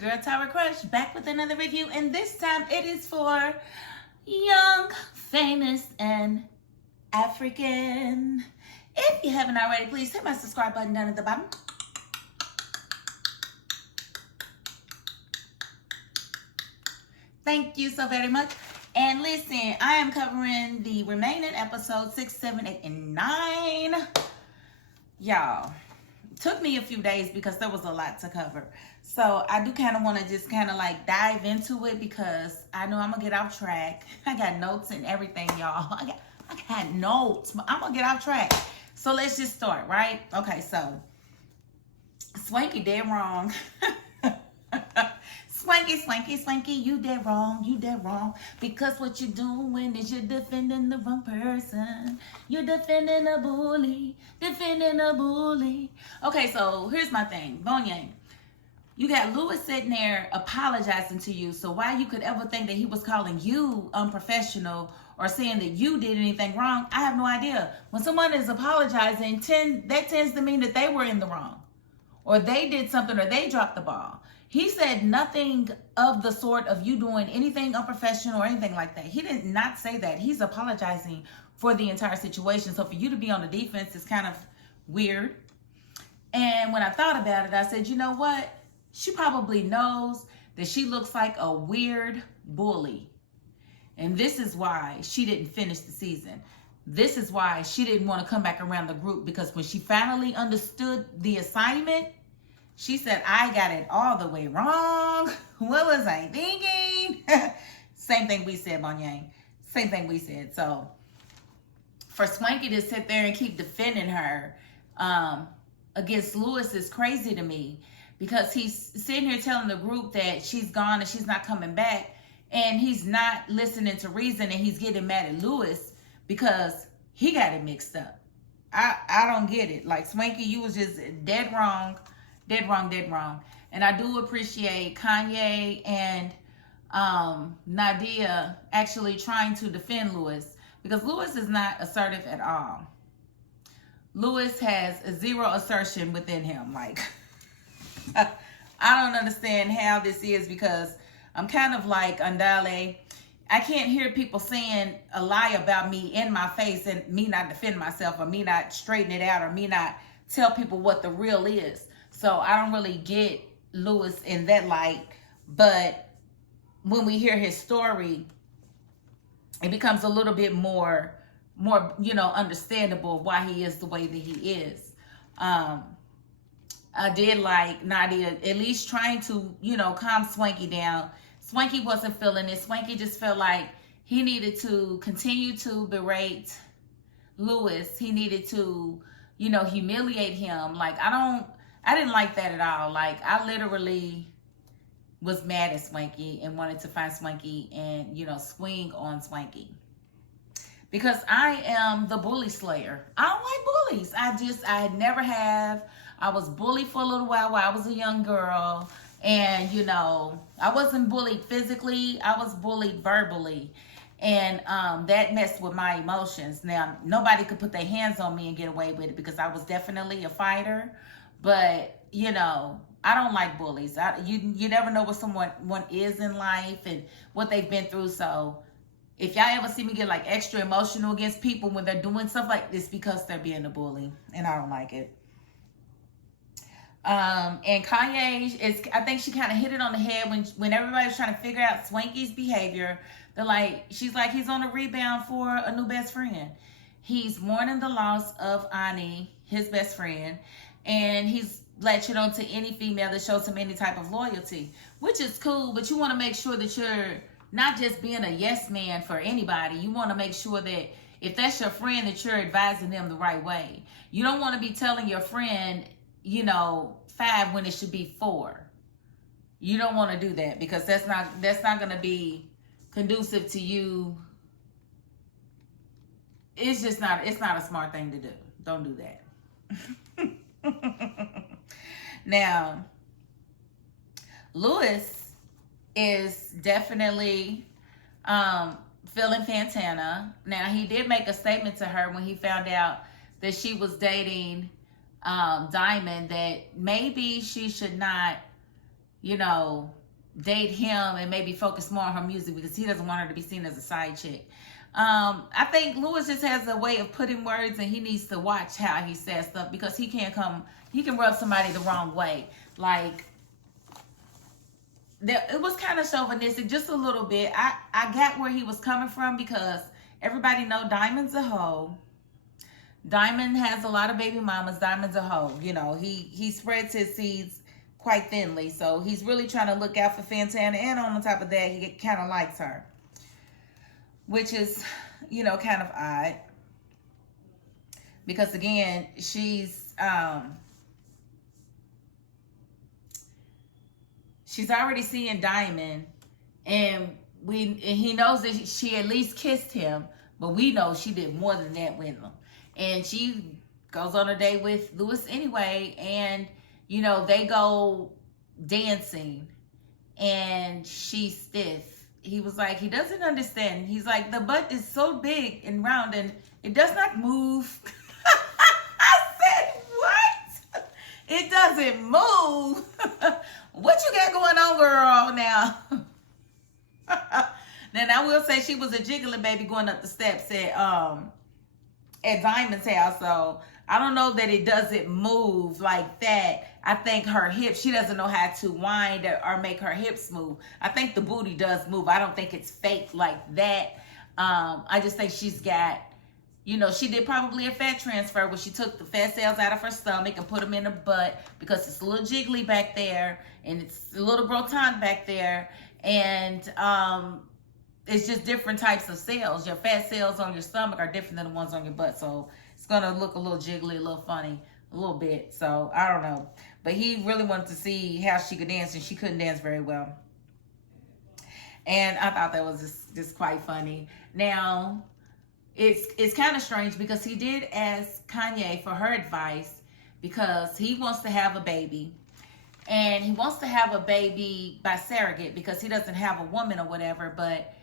your girl Tyra Crush, back with another review, and this time it is for Young, Famous, and African. If you haven't already, please hit my subscribe button down at the bottom. Thank you so very much. And listen, I am covering the remaining episodes 6, 7, 8, and 9. Y'all, took me a few days because there was a lot to cover. So I do kind of want to just kind of like dive into it because I know I'm going to get off track. I got notes and everything, y'all. I got notes, but I'm going to get off track. So let's just start, right? Okay, so Swanky did wrong. Swanky, you did wrong. Because what you're doing is you're defending the wrong person. You're defending a bully. Okay, so here's my thing. Bygones, you got Lewis sitting there apologizing to you, so why you could ever think that he was calling you unprofessional or saying that you did anything wrong, I have no idea. When someone is apologizing, that tends to mean that they were in the wrong, or they did something, or they dropped the ball. He said nothing of the sort of you doing anything unprofessional or anything like that. He did not say that. He's apologizing for the entire situation. So for you to be on the defense is kind of weird. And when I thought about it, I said, you know what? She probably knows that she looks like a weird bully. And this is why she didn't finish the season. This is why she didn't want to come back around the group, because when she finally understood the assignment, she said, I got it all the way wrong. What was I thinking? Same thing we said, Bygones. Same thing we said. So for Swanky to sit there and keep defending her against Lewis is crazy to me, because he's sitting here telling the group that she's gone and she's not coming back, and he's not listening to reason, and he's getting mad at Lewis because he got it mixed up. I don't get it. Like, Swanky, you was just dead wrong. And I do appreciate Kanye and Nadia actually trying to defend Lewis, because Lewis is not assertive at all. Lewis has zero assertion within him. Like, I don't understand how this is, because I'm kind of like Andale. I can't hear people saying a lie about me in my face and me not defend myself, or me not straighten it out, or me not tell people what the real is. So I don't really get Lewis in that light. But when we hear his story, it becomes a little bit more, understandable why he is the way that he is. I did like Nadia at least trying to, calm Swanky down. Swanky wasn't feeling it. Swanky just felt like he needed to continue to berate Lewis. He needed to, humiliate him. Like, I didn't like that at all. Like, I literally was mad at Swanky and wanted to find Swanky and, swing on Swanky. Because I am the bully slayer. I don't like bullies. I never have. I was bullied for a little while I was a young girl. And, I wasn't bullied physically. I was bullied verbally. And that messed with my emotions. Now, nobody could put their hands on me and get away with it, because I was definitely a fighter. But, I don't like bullies. You never know what someone is in life and what they've been through. So if y'all ever see me get like extra emotional against people when they're doing stuff like this, because they're being a bully, and I don't like it. And Kanye I think she kind of hit it on the head when everybody was trying to figure out Swanky's behavior. She's like, he's on a rebound for a new best friend. He's mourning the loss of Ani, his best friend, and he's latching on to any female that shows him any type of loyalty, which is cool, but you want to make sure that you're not just being a yes man for anybody. You want to make sure that if that's your friend, that you're advising them the right way. You don't want to be telling your friend, 5 when it should be 4. You don't want to do that, because that's not going to be conducive to you. It's not a smart thing to do. Don't do that. Now, Lewis is definitely feeling Fantana. Now, he did make a statement to her when he found out that she was dating Diamond, that maybe she should not you know, date him and maybe focus more on her music because he doesn't want her to be seen as a side chick. I think Lewis just has a way of putting words, and he needs to watch how he says stuff because he can rub somebody the wrong way. Like, it was kind of chauvinistic, just a little bit. I got where he was coming from because everybody know Diamond's a hoe. Diamond has a lot of baby mamas. Diamond's a hoe. You know, he spreads his seeds quite thinly. So he's really trying to look out for Fantana. And on top of that, he kind of likes her. Which is, you know, kind of odd. Because, again, she's already seeing Diamond. And he knows that she at least kissed him. But we know she did more than that with him. And she goes on a date with Lewis anyway. And, you know, they go dancing. And she's stiff. He was like, he doesn't understand. He's like, the butt is so big and round and it does not move. I said, what? It doesn't move? What you got going on, girl, now? Then I will say she was a jiggling baby going up the steps at Diamond's house. So I don't know that it doesn't move like that. I think her hips, she doesn't know how to wind or make her hips move. I think the booty does move. I don't think it's fake like that. I just think she's got, you know, she did probably a fat transfer where she took the fat cells out of her stomach and put them in her butt because it's a little jiggly back there and it's a little broton back there. And it's just different types of cells. Your fat cells on your stomach are different than the ones on your butt. So it's going to look a little jiggly, a little funny, a little bit. So I don't know. But he really wanted to see how she could dance, and she couldn't dance very well. And I thought that was just quite funny. Now, it's kind of strange because he did ask Kanye for her advice because he wants to have a baby. And he wants to have a baby by surrogate because he doesn't have a woman or whatever. But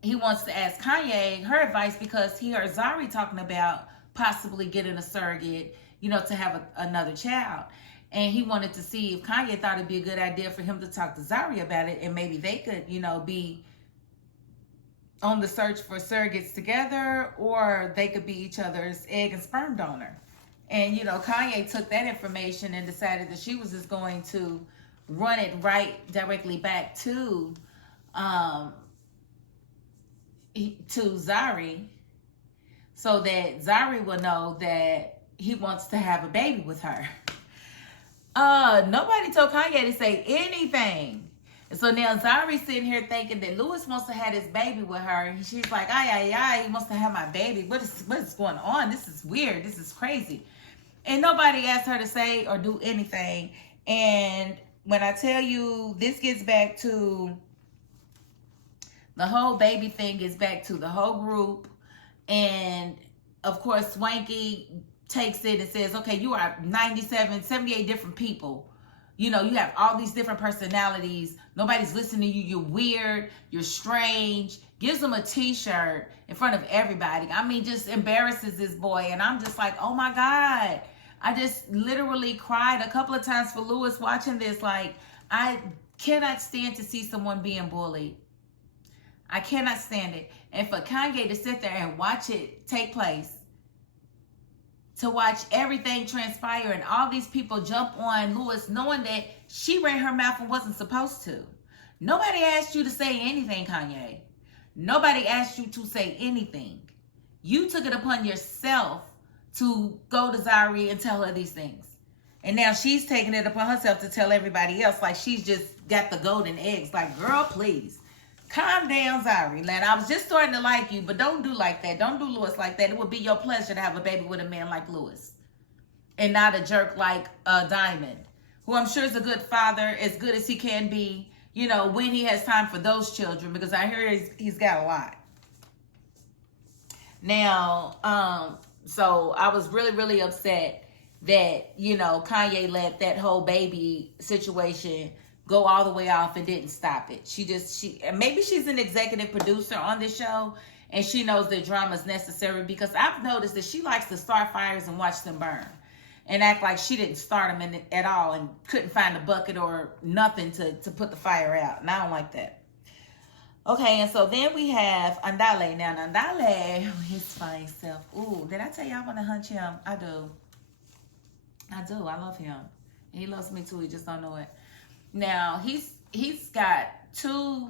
he wants to ask Kanye her advice because he heard Zari talking about possibly getting a surrogate, you know, to have another child. And he wanted to see if Kanye thought it'd be a good idea for him to talk to Zari about it, and maybe they could, you know, be on the search for surrogates together, or they could be each other's egg and sperm donor. And, you know, Kanye took that information and decided that she was just going to run it right directly back to Zari, so that Zari will know that he wants to have a baby with her. Nobody told Kanye to say anything. So now Zari's sitting here thinking that Lewis wants to have his baby with her. And she's like, he wants to have my baby. What is going on? This is weird. This is crazy. And nobody asked her to say or do anything. And when I tell you, this gets back to the whole baby thing, gets back to the whole group. And of course, Swanky takes it and says, okay, you are 78 different people. You know, you have all these different personalities. Nobody's listening to you. You're weird. You're strange. Gives him a t-shirt in front of everybody. I mean, just embarrasses this boy. And I'm just like, oh my God. I just literally cried a couple of times for Lewis watching this. Like, I cannot stand to see someone being bullied. I cannot stand it. And for Kanye to sit there and watch it take place, to watch everything transpire and all these people jump on Lewis knowing that she ran her mouth and wasn't supposed to. Nobody asked you to say anything, Kanye. Nobody asked you to say anything. You took it upon yourself to go to Zari and tell her these things. And now she's taking it upon herself to tell everybody else like she's just got the golden eggs. Like, girl, please. Calm down, Zari. Lad, I was just starting to like you, but don't do like that. Don't do Lewis like that. It would be your pleasure to have a baby with a man like Lewis. And not a jerk like Diamond, who I'm sure is a good father, as good as he can be, you know, when he has time for those children, because I hear he's got a lot. Now, so I was really, really upset that, you know, Kanye let that whole baby situation go all the way off and didn't stop it. Maybe she's an executive producer on this show and she knows that drama is necessary, because I've noticed that she likes to start fires and watch them burn. and act like she didn't start him in it at all and couldn't find a bucket or nothing to put the fire out. And I don't like that. Okay, and so then we have Andale. Now, Andale, his fine self. Ooh, did I tell you I want to hunch him? I do. I love him. He loves me too. He just don't know it. Now, he's got 2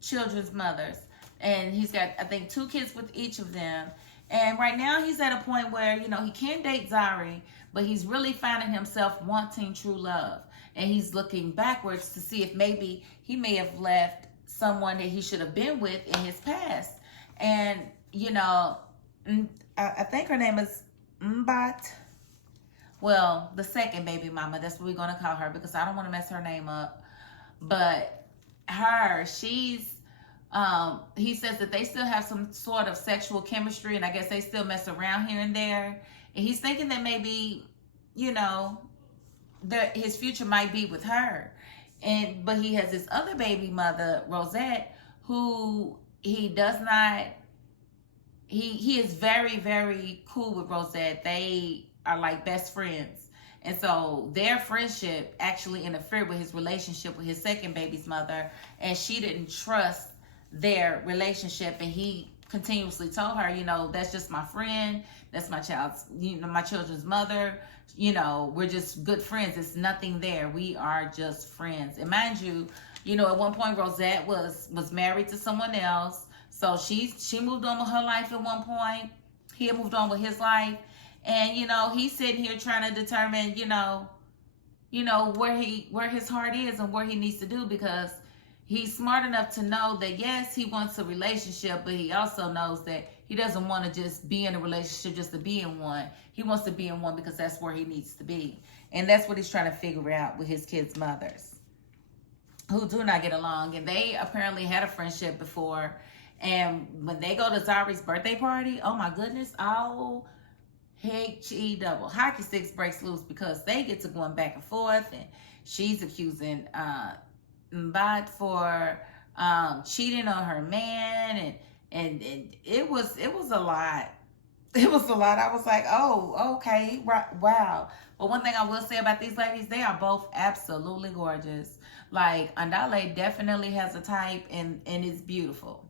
children's mothers. And he's got, I think, 2 kids with each of them. And right now he's at a point where, you know, he can't date Zari, but he's really finding himself wanting true love. And he's looking backwards to see if maybe he may have left someone that he should have been with in his past. And, you know, I think her name is Mbat. Well, the second baby mama, that's what we're going to call her because I don't want to mess her name up. But her, she's, he says that they still have some sort of sexual chemistry, and I guess they still mess around here and there. And he's thinking that maybe, you know, that his future might be with her. But he has this other baby mother, Rosette, who he does not, he is very, very cool with Rosette. They are like best friends. And so their friendship actually interfered with his relationship with his second baby's mother, and she didn't trust their relationship, and he continuously told her, you know, that's just my friend, that's my child's, you know, my children's mother, you know, we're just good friends, it's nothing there, we are just friends. And mind you, you know, at one point Rosette was married to someone else, so she moved on with her life at one point, he had moved on with his life, and you know, he's sitting here trying to determine, you know where his heart is and what he needs to do, because he's smart enough to know that, yes, he wants a relationship, but he also knows that he doesn't want to just be in a relationship just to be in one. He wants to be in one because that's where he needs to be. And that's what he's trying to figure out with his kids' mothers, who do not get along. And they apparently had a friendship before. And when they go to Zari's birthday party, oh my goodness, all H-E-double, hockey sticks breaks loose, because they get to going back and forth, and she's accusing Mbad for cheating on her man, and it was a lot. It was a lot. I was like, oh, okay, right, wow. But one thing I will say about these ladies, they are both absolutely gorgeous. Like, Andale definitely has a type and is beautiful.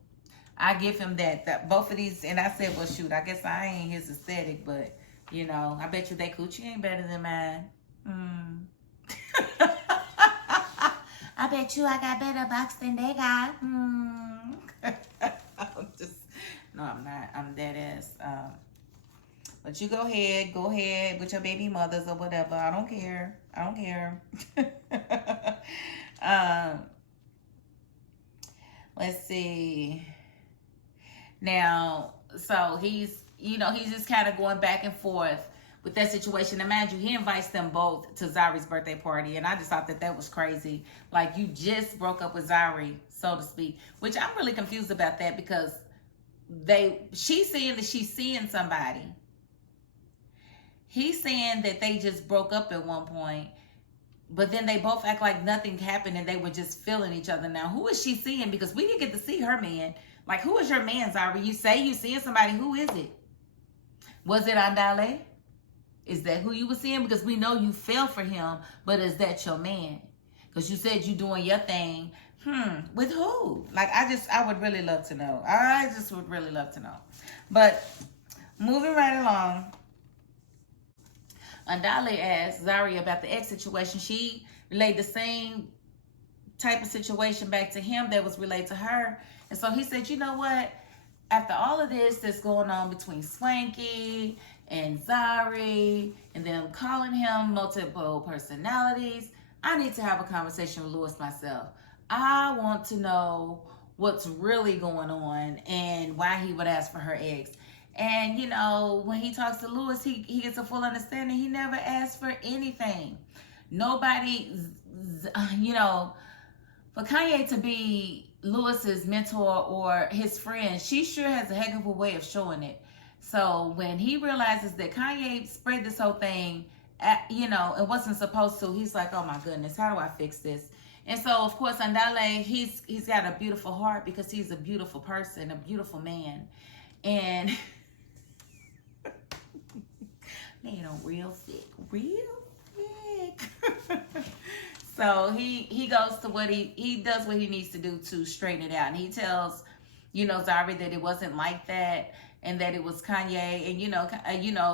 I give him that both of these, and I said, well, shoot, I guess I ain't his aesthetic, but you know, I bet you they coochie ain't better than mine. I bet you I got better box than they got. No, I'm not. I'm dead ass. But you go ahead with your baby mothers or whatever. I don't care. Let's see. Now, so he's just kind of going back and forth with that situation. Imagine he invites them both to Zari's birthday party, and I just thought that was crazy. Like, you just broke up with Zari, so to speak, which I'm really confused about that, because she's saying that she's seeing somebody. He's saying that they just broke up at one point, but then they both act like nothing happened and they were just feeling each other. Now, who is she seeing? Because we didn't get to see her man. Like, who is your man, Zari? You say you seeing somebody. Who is it? Was it Andale? Is that who you were seeing? Because we know you fell for him, but is that your man? Because you said you doing your thing. With who? Like, I would really love to know. I just would really love to know. But moving right along, Andale asked Zari about the ex situation. She relayed the same type of situation back to him that was relayed to her. And so he said, you know what? After all of this that's going on between Swanky and Zari, and them calling him multiple personalities, I need to have a conversation with Lewis myself. I want to know what's really going on and why he would ask for her ex. And, you know, when he talks to Lewis, he gets a full understanding. He never asked for anything. Nobody, you know, for Kanye to be Lewis's mentor or his friend, she sure has a heck of a way of showing it. So when he realizes that Kanye spread this whole thing, you know, it wasn't supposed to, he's like, oh my goodness, how do I fix this? And so, of course, Andale, he's got a beautiful heart because he's a beautiful person, a beautiful man. And They don't real sick. Real sick. So he goes to what he does what he needs to do to straighten it out. And he tells, Zari that it wasn't like that and that it was Kanye. And,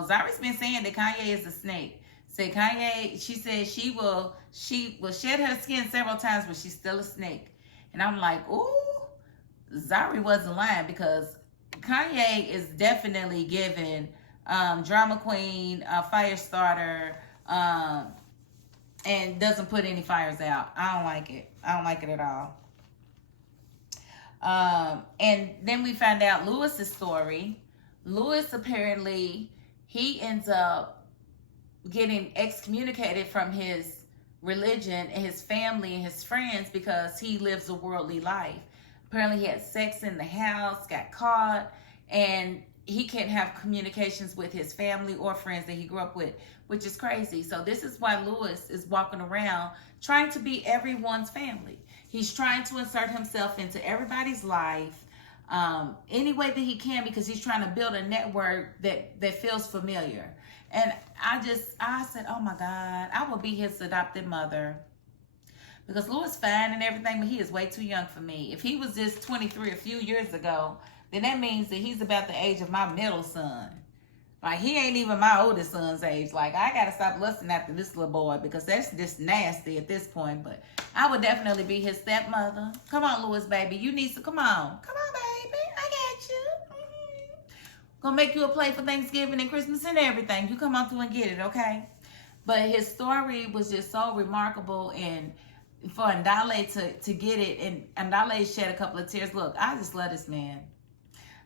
Zari's been saying that Kanye is a snake. Said Kanye, she said she will shed her skin several times, but she's still a snake. And I'm like, ooh, Zari wasn't lying, because Kanye is definitely giving drama queen, fire starter, and doesn't put any fires out. I don't like it. I don't like it at all. And then we find out Lewis's story. Lewis, apparently, he ends up getting excommunicated from his religion and his family and his friends because he lives a worldly life. Apparently he had sex in the house, got caught, and he can't have communications with his family or friends that he grew up with, which is crazy. So this is why Lewis is walking around trying to be everyone's family. He's trying to insert himself into everybody's life any way that he can, because he's trying to build a network that feels familiar. And I said, oh my God, I will be his adopted mother. Because Lewis fine and everything, but he is way too young for me. If he was just 23 a few years ago, then that means that he's about the age of my middle son. Like, he ain't even my oldest son's age. Like, I got to stop lusting after this little boy, because that's just nasty at this point. But I would definitely be his stepmother. Come on, Lewis, baby. You need to, come on, baby. I got you. Gonna make you a plate for Thanksgiving and Christmas and everything. You come on through and get it, okay? But his story was just so remarkable, and for Ndale to get it, and Ndale shed a couple of tears. Look, I just love this man.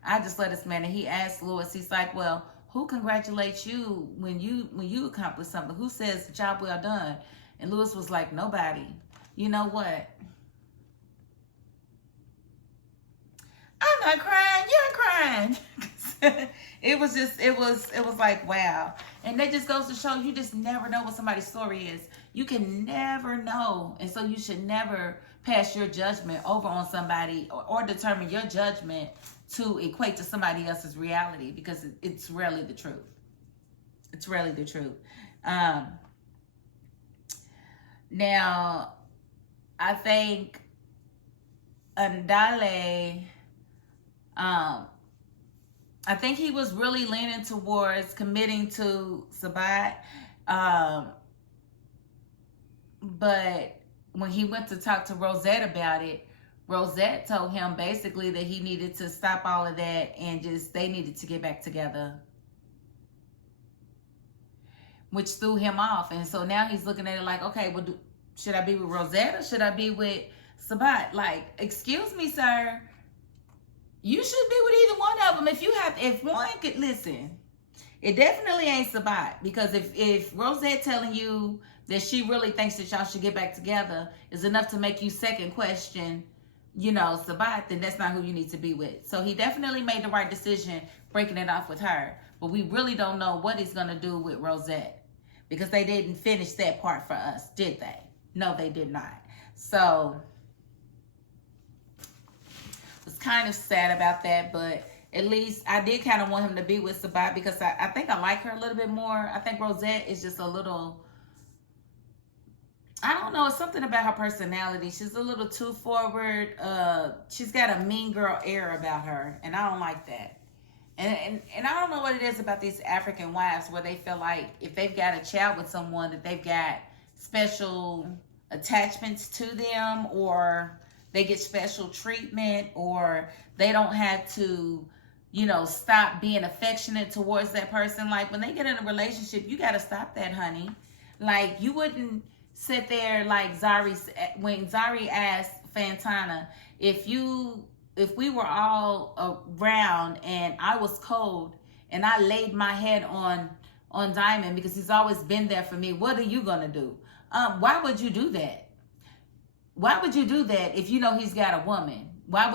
And he asked Lewis, he's like, well, who congratulates you when you accomplish something? Who says job well done? And Lewis was like, nobody. You know what? I'm not crying, you're crying. It was like, wow. And that just goes to show you just never know what somebody's story is. You can never know. And so you should never pass your judgment over on somebody, or determine your judgment to equate to somebody else's reality, because it's rarely the truth. It's rarely the truth. Now, I think Ndale, I think he was really leaning towards committing to Sabat. But when he went to talk to Rosette about it, Rosette told him basically that he needed to stop all of that and they needed to get back together, which threw him off. And so now he's looking at it like, okay, well, should I be with Rosette or should I be with Sabat? Like, excuse me, sir. You should be with either one of them. If one could listen, it definitely ain't Sabat, because if Rosette telling you that she really thinks that y'all should get back together is enough to make you second question, Sabat, then that's not who you need to be with. So he definitely made the right decision breaking it off with her. But we really don't know what he's going to do with Rosette, because they didn't finish that part for us, did they? No, they did not. So I was kind of sad about that, but at least I did kind of want him to be with Sabat, because I think I like her a little bit more. I think Rosette is just a little, I don't know, it's something about her personality. She's a little too forward. She's got a mean girl air about her, and I don't like that. And I don't know what it is about these African wives where they feel like if they've got a child with someone that they've got special attachments to them, or they get special treatment, or they don't have to, stop being affectionate towards that person. Like, when they get in a relationship, you got to stop that, honey. Like, you wouldn't sit there like when Zari asked Fantana, if we were all around and I was cold and I laid my head on Diamond because he's always been there for me, what are you gonna do? Why would you do that? Why would you do that if you know he's got a woman? Why?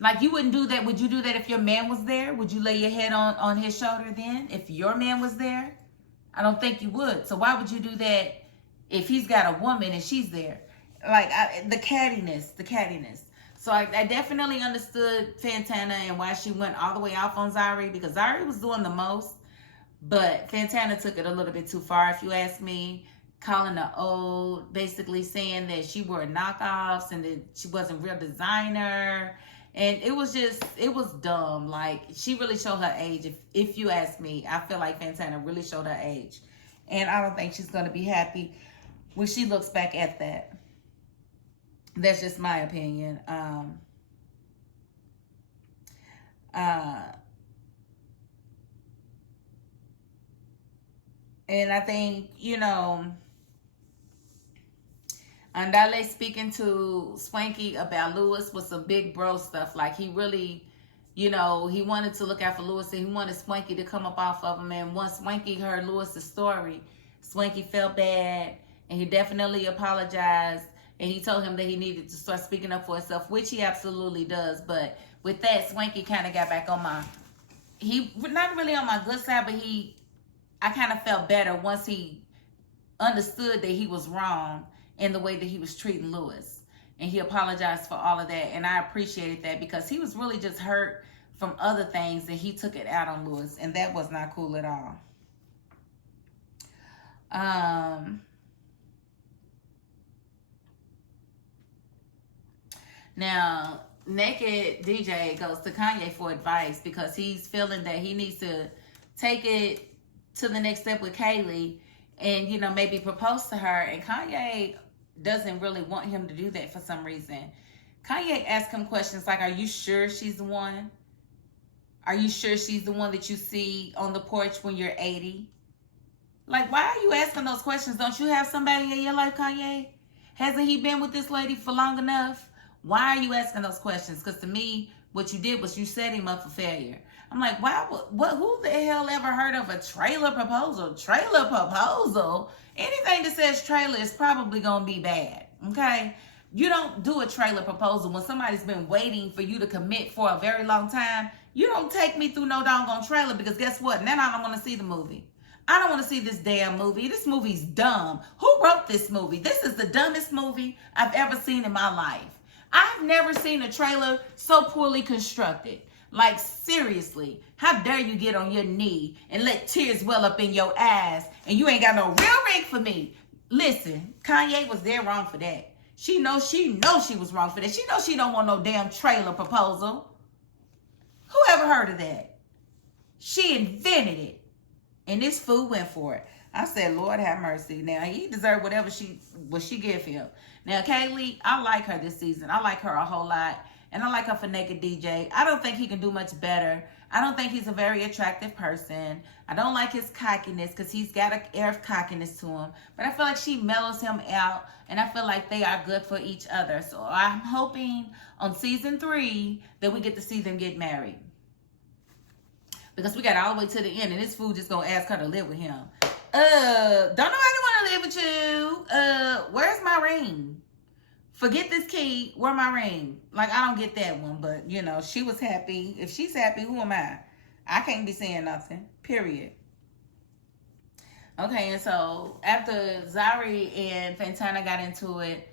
Like, you wouldn't do that. Would you do that if your man was there? Would you lay your head on his shoulder then if your man was there? I don't think you would. So why would you do that if he's got a woman and she's there? Like, the cattiness. So I definitely understood Fantana and why she went all the way off on Zari, because Zari was doing the most, but Fantana took it a little bit too far, if you ask me. Calling her old, basically saying that she wore knockoffs and that she wasn't real designer. And it was dumb. Like, she really showed her age. If you ask me, I feel like Fantana really showed her age. And I don't think she's going to be happy when she looks back at that. That's just my opinion. And I think, Andale speaking to Swanky about Lewis was some big bro stuff. Like, he really, he wanted to look out for Lewis, and he wanted Swanky to come up off of him. And once Swanky heard Lewis's story, Swanky felt bad, and he definitely apologized. And he told him that he needed to start speaking up for himself, which he absolutely does. But with that, Swanky kind of got back on not really on my good side, but I kind of felt better once he understood that he was wrong in the way that he was treating Lewis. And he apologized for all of that. And I appreciated that, because he was really just hurt from other things, and he took it out on Lewis. And that was not cool at all. Now, Naked DJ goes to Kanye for advice, because he's feeling that he needs to take it to the next step with Kaylee and, maybe propose to her. And Kanye doesn't really want him to do that for some reason. Kanye asks him questions like, are you sure she's the one? Are you sure she's the one that you see on the porch when you're 80? Like, why are you asking those questions? Don't you have somebody in your life, Kanye? Hasn't he been with this lady for long enough? Why are you asking those questions? Because to me, what you did was you set him up for failure. I'm like, wow, who the hell ever heard of a trailer proposal? Trailer proposal? Anything that says trailer is probably going to be bad, okay? You don't do a trailer proposal when somebody's been waiting for you to commit for a very long time. You don't take me through no doggone trailer, because guess what? Now I don't want to see the movie. I don't want to see this damn movie. This movie's dumb. Who wrote this movie? This is the dumbest movie I've ever seen in my life. I've never seen a trailer so poorly constructed. Like, seriously, how dare you get on your knee and let tears well up in your eyes, and you ain't got no real ring for me? Listen, Kanye was dead wrong for that. She knows she was wrong for that. She knows she don't want no damn trailer proposal. Who ever heard of that? She invented it, and this fool went for it. I said, Lord have mercy. Now, he deserved whatever she gave him. Now, Kaylee, I like her this season. I like her a whole lot. And I like her for Naked DJ. I don't think he can do much better. I don't think he's a very attractive person. I don't like his cockiness, because he's got an air of cockiness to him. But I feel like she mellows him out, and I feel like they are good for each other. So I'm hoping on season 3 that we get to see them get married. Because we got all the way to the end, and this fool just gonna ask her to live with him. Don't nobody want to live with you. Where's my ring? Forget this key. Where my ring? Like, I don't get that one. But, she was happy. If she's happy, who am I? I can't be saying nothing. Period. Okay, and so after Zari and Fantana got into it,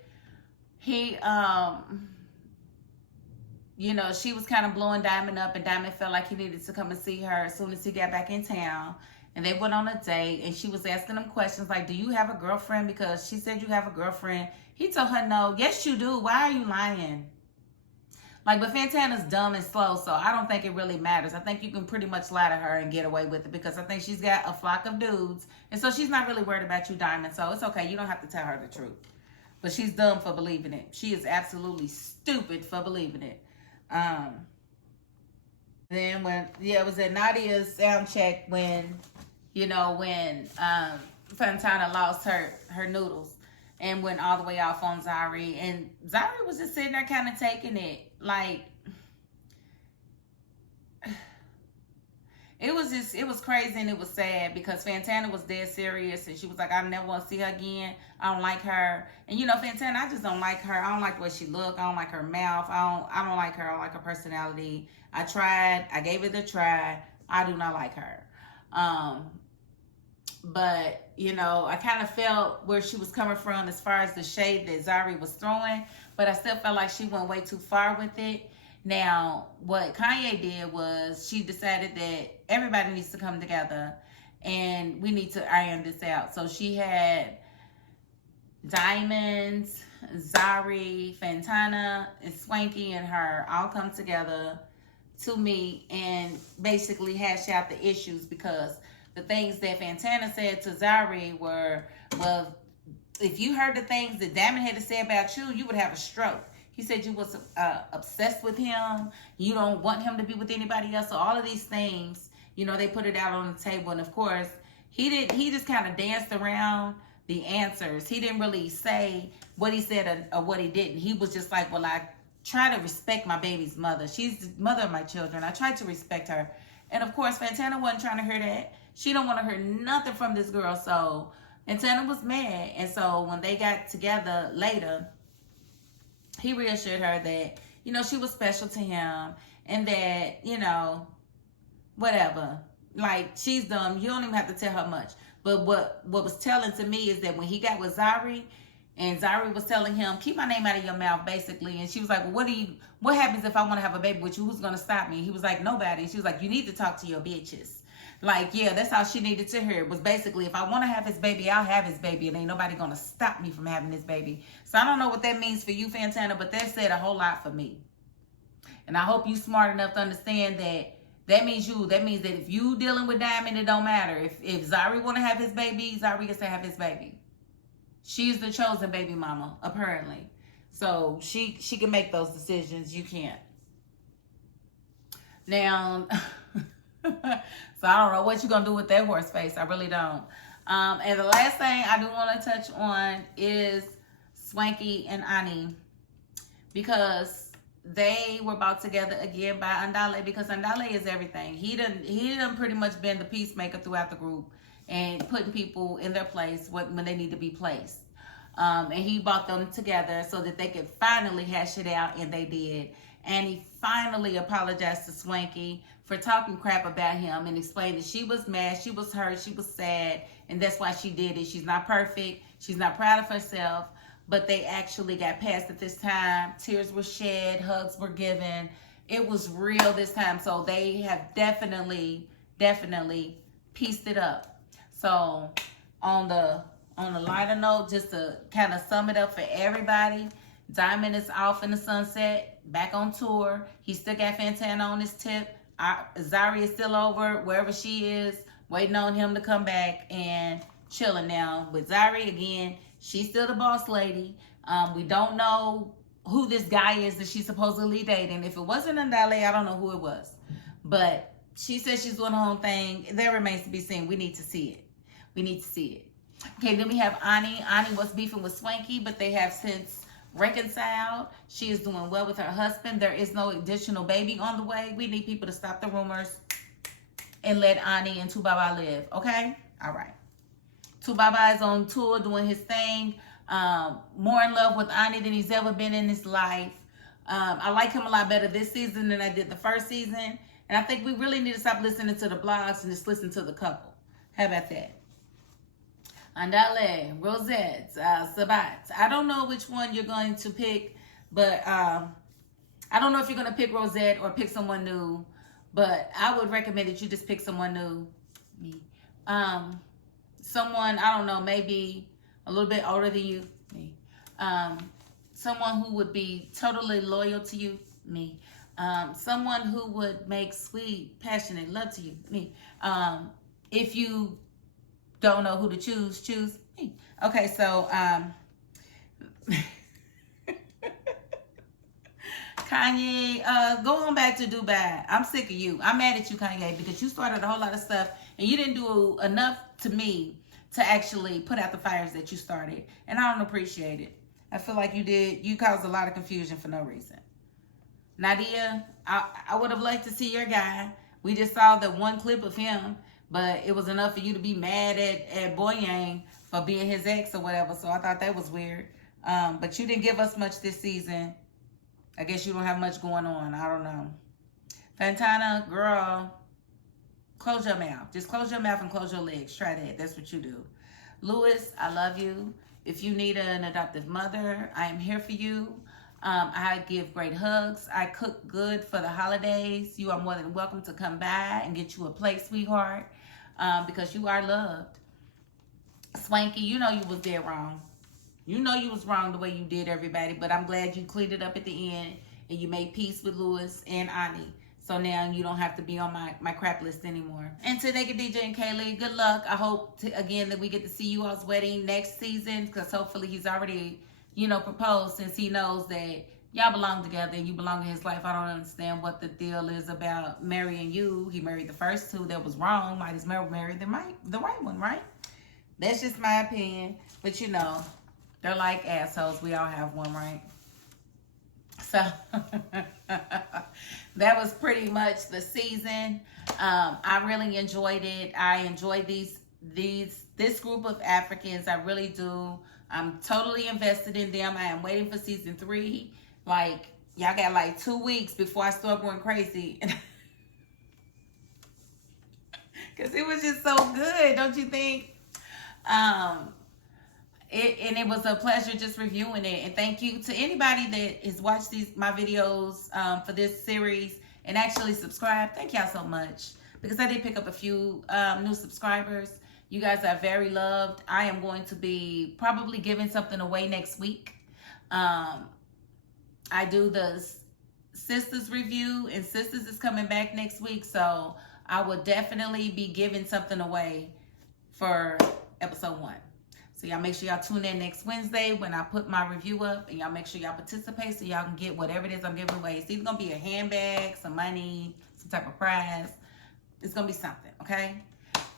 he, she was kind of blowing Diamond up, and Diamond felt like he needed to come and see her as soon as he got back in town. And they went on a date, and she was asking him questions like, do you have a girlfriend? Because she said you have a girlfriend. He told her no. Yes, you do. Why are you lying? Like, but Fantana's dumb and slow, so I don't think it really matters. I think you can pretty much lie to her and get away with it, because I think she's got a flock of dudes, and so she's not really worried about you, Diamond. So it's okay. You don't have to tell her the truth. But she's dumb for believing it. She is absolutely stupid for believing it. Then it was at Nadia's sound check when Fantana lost her noodles and went all the way off on Zari. And Zari was just sitting there kind of taking it. Like, it was crazy, and it was sad, because Fantana was dead serious, and she was like, I never want to see her again. I don't like her. And Fantana, I just don't like her. I don't like the way she look. I don't like her mouth. I don't like her. I don't like her personality. I tried. I gave it a try. I do not like her. But, you know, I kind of felt where she was coming from as far as the shade that Zari was throwing. But I still felt like she went way too far with it. Now, what Kanye did was she decided that everybody needs to come together and we need to iron this out. So she had Diamonds, Zari, Fantana, and Swanky and her all come together to meet and basically hash out the issues, because the things that Fantana said to Zari were, well, if you heard the things that Diamond had to say about you, you would have a stroke. He said you was obsessed with him. You don't want him to be with anybody else. So all of these things, you know, they put it out on the table. And of course, he just kind of danced around the answers. He didn't really say what he said or what he didn't. He was just like, well, I try to respect my baby's mother. She's the mother of my children. I tried to respect her. And of course, Fantana wasn't trying to hear that. She don't want to hear nothing from this girl. So Fantana was mad. And so when they got together later, he reassured her that, you know, she was special to him and that, you know, whatever. Like, she's dumb. You don't even have to tell her much. But what was telling to me is that when he got with Zari, and Zari was telling him, keep my name out of your mouth, basically. And she was like, well, what happens if I want to have a baby with you? Who's going to stop me? He was like, nobody. And she was like, you need to talk to your bitches. Like, yeah, that's how she needed to hear it. Was basically, if I want to have his baby, I'll have his baby. And ain't nobody going to stop me from having his baby. So I don't know what that means for you, Fantana, but that said a whole lot for me. And I hope you smart enough to understand that that means that if you dealing with Diamond, it don't matter. If Zari want to have his baby, Zari gets to have his baby. She's the chosen baby mama, apparently. So she can make those decisions. You can't. Now, so I don't know what you're going to do with that horse face. I really don't. And the last thing I do want to touch on is Swanky and Ani. Because they were brought together again by Andale, because Andale is everything. He done pretty much been the peacemaker throughout the group and putting people in their place when they need to be placed. And he brought them together so that they could finally hash it out, and they did. And he finally apologized to Swanky for talking crap about him and explained that she was mad, she was hurt, she was sad, and that's why she did it. She's not perfect. She's not proud of herself. But they actually got past it this time. Tears were shed, hugs were given. It was real this time. So they have definitely pieced it up. So on the lighter note, just to kind of sum it up for everybody, Diamond is off in the sunset, back on tour. He still got Fantana on his tip. Zari is still over wherever she is, waiting on him to come back and chilling now. With Zari, again, she's still the boss lady. We don't know who this guy is that she's supposedly dating. If it wasn't Andale, I don't know who it was. But she says she's doing her own thing. That remains to be seen. We need to see it. Okay, then we have Ani. Ani was beefing with Swanky, but they have since reconciled. She is doing well with her husband. There is no additional baby on the way. We need people to stop the rumors and let Ani and Tubaba live. Okay? All right. Tubaba is on tour doing his thing. More in love with Ani than he's ever been in his life. I like him a lot better this season than I did the first season. And I think we really need to stop listening to the blogs and just listen to the couple. How about that? Andale, Rosette, Sabat. I don't know which one you're going to pick, but I don't know if you're going to pick Rosette or pick someone new. But I would recommend that you just pick someone new. Me. Someone, I don't know, maybe a little bit older than you. Me. Someone who would be totally loyal to you. Me. Someone who would make sweet, passionate love to you. Me. If you don't know who to choose me. Okay, so Kanye, go on back to Dubai. I'm sick of you. I'm mad at you, Kanye, because you started a whole lot of stuff and you didn't do enough to me to actually put out the fires that you started. And I don't appreciate it. I feel like you caused a lot of confusion for no reason. Nadia, I would have liked to see your guy. We just saw the one clip of him, but it was enough for you to be mad at Boyang for being his ex or whatever. So I thought that was weird. But you didn't give us much this season. I guess you don't have much going on. I don't know. Fantana, girl, Close your mouth. Just close your mouth and close your legs. Try that. That's what you do. Lewis, I love you. If you need an adoptive mother, I am here for you. I give great hugs. I cook good for the holidays. You are more than welcome to come by and get you a plate, sweetheart, because you are loved. Swanky, you know you was dead wrong. You know you was wrong the way you did everybody, but I'm glad you cleaned it up at the end and you made peace with Lewis and Ani. So now you don't have to be on my crap list anymore. And to Naked DJ and Kaylee, good luck. I hope, again, that we get to see you all's wedding next season, because hopefully he's already, proposed, since he knows that y'all belong together and you belong in his life. I don't understand what the deal is about marrying you. He married the first two that was wrong. Might as well marry the right one, right? That's just my opinion. But, they're like assholes. We all have one, right? So that was pretty much the season. I really enjoyed it. I enjoyed this group of Africans. I really do. I'm totally invested in them. I am waiting for season 3. Like, y'all got like 2 weeks before I start going crazy. Because it was just so good, don't you think? It was a pleasure just reviewing it. And thank you to anybody that has watched my videos for this series and actually subscribed. Thank y'all so much, because I did pick up a few new subscribers. You guys are very loved. I am going to be probably giving something away next week. I do the Sisters review, and Sisters is coming back next week. So I will definitely be giving something away for episode 1. So y'all make sure y'all tune in next Wednesday when I put my review up, and y'all make sure y'all participate so y'all can get whatever it is I'm giving away. It's either going to be a handbag, some money, some type of prize. It's going to be something, okay?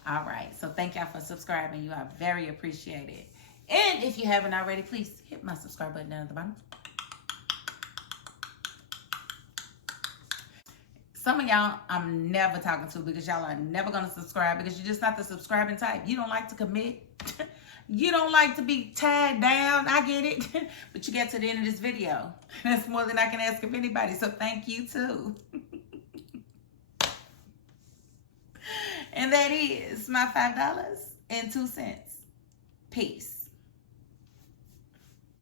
All right. So thank y'all for subscribing. You are very appreciated. And if you haven't already, please hit my subscribe button down at the bottom. Some of y'all I'm never talking to, because y'all are never going to subscribe, because you're just not the subscribing type. You don't like to commit. You don't like to be tied down. I get it. But you get to the end of this video. That's more than I can ask of anybody. So thank you too. And that is my $5.02. Peace.